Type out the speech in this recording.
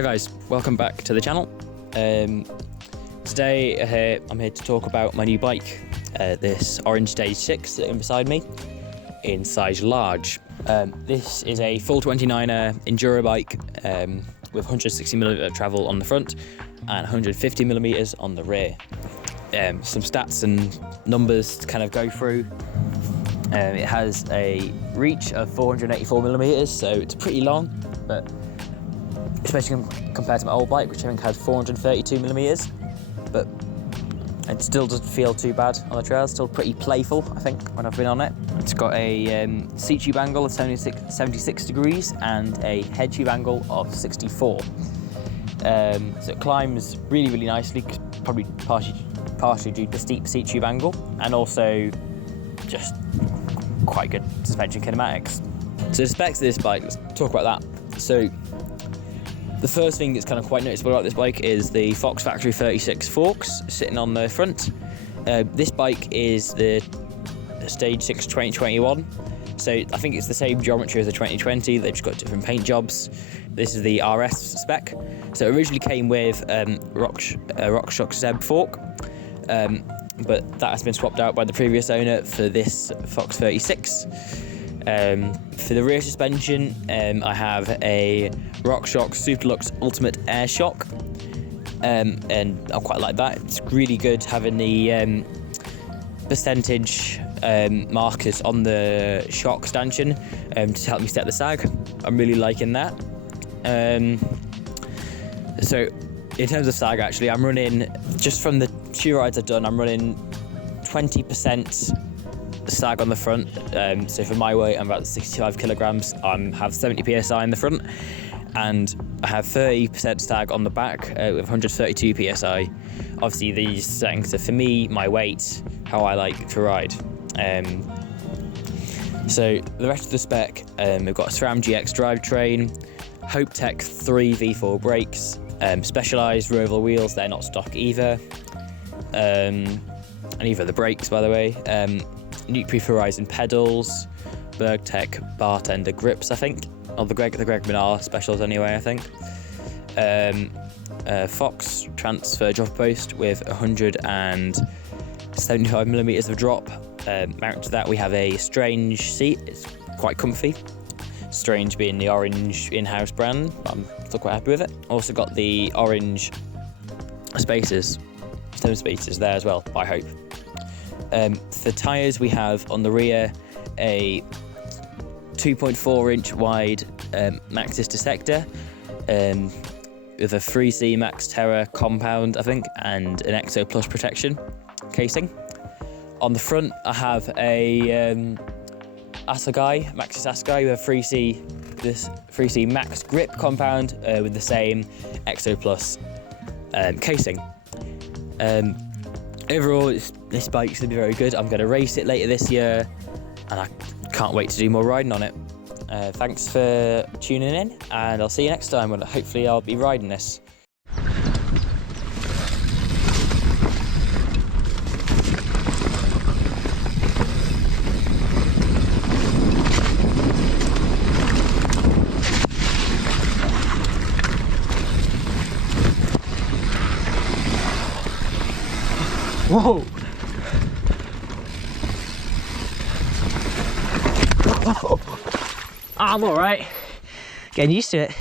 Hi guys, welcome back to the channel. Today I'm here to talk about my new bike, this Orange Stage 6 sitting beside me in size large. This is a full 29er enduro bike with 160mm travel on the front and 150mm on the rear. Some stats and numbers to kind of go through. It has a reach of 484mm, so it's pretty long, but especially compared to my old bike, which I think had 432mm, but it still doesn't feel too bad on the trails. Still pretty playful, I think, when I've been on it. It's got a seat tube angle of 76 degrees and a head tube angle of 64. So it climbs really nicely, probably partially due to the steep seat tube angle, and also just quite good suspension kinematics. So the specs of this bike, let's talk about that. So the first thing that's kind of quite noticeable about this bike is the Fox Factory 36 forks sitting on the front. This bike is the Stage 6 2021, so I think it's the same geometry as the 2020, they've just got different paint jobs. This is the RS spec. So it originally came with RockShox Zeb fork, but that has been swapped out by the previous owner for this Fox 36. For the rear suspension, I have a RockShox Superlux Ultimate Air Shock, and I quite like that. It's really good having the percentage markers on the shock stanchion to help me set the sag. I'm really liking that. So in terms of sag, actually, I'm running, just from the few rides I've done, I'm running 20% sag on the front. So for my weight, I'm about 65 kilograms. I have 70 psi in the front, and I have 30% sag on the back with 132 psi. Obviously, these settings are for me, my weight, how I like to ride. So the rest of the spec, we've got a SRAM GX drivetrain, Hopetech 3 V4 brakes, Specialized Roval wheels, they're not stock either, and either the brakes, by the way. Nuke-Proof Horizon pedals, Bergtech Bartender grips, I think, or the Greg Minar specials anyway, I think. Fox transfer drop post with 175mm of drop. Mounted to that, we have a Strange seat. It's quite comfy. Strange being the Orange in-house brand, I'm still quite happy with it. Also got the Orange spacers, stem spacers there as well, I hope. For tyres, we have on the rear a 2.4-inch wide Maxxis Dissector with a 3C Max Terra compound, I think, and an Exo Plus protection casing. On the front, I have a Assegai, Maxxis Assegai with a 3C Max Grip compound with the same Exo Plus casing. Overall, this bike's going to be very good. I'm going to race it later this year, and I can't wait to do more riding on it. Thanks for tuning in, and I'll see you next time when hopefully I'll be riding this. Whoa! I'm alright. Getting used to it.